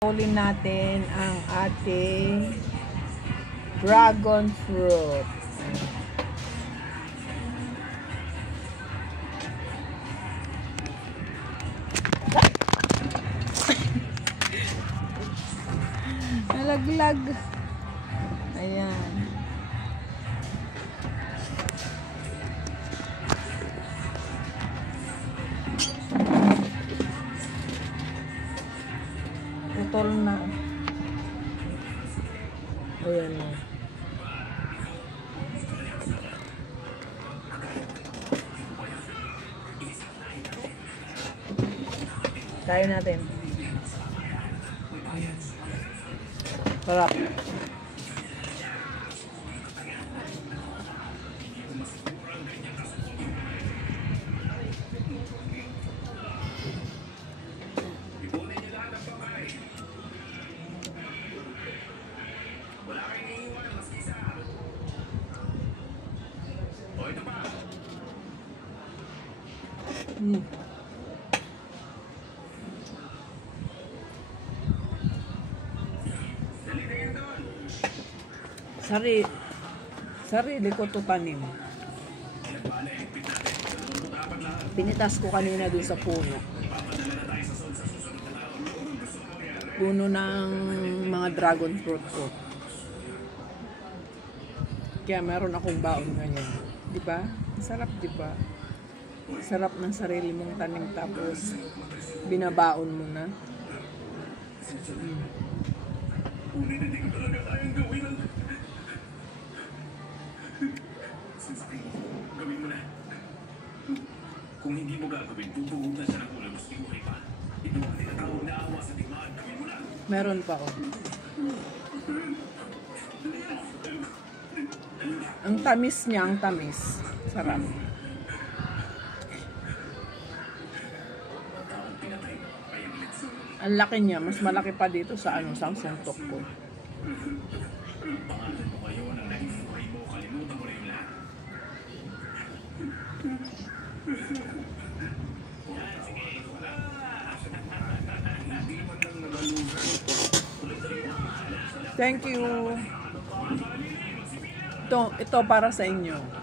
Pulin natin ang ating dragon fruit. Nalaglag. Ayan. Putol na. Ayan na. Kain natin. Sarap. Sarili ko to tanim. Pinitas ko kanina dun sa puno. Puno ng mga dragon fruit ko. Kaya meron akong baon ganyan. Diba? Sarap, diba? Sarap ng sarili mong tanim tapos binabaon mo na. Gawin mo na. Kung hindi mo gagawin, bubuhog na siya ng ulam sa iuwi pa. Ito ang tinatawag na awa sa digmaan. Gawin mo na. Meron pa ako. Ang tamis niya, ang tamis. Sarap. Ang laki niya, mas malaki pa dito sa sa suntok ko. Pangalan mo ngayon ang naging buhay mo. Kalimutan mo na yung lahat. Thank you. Ito para sa inyo.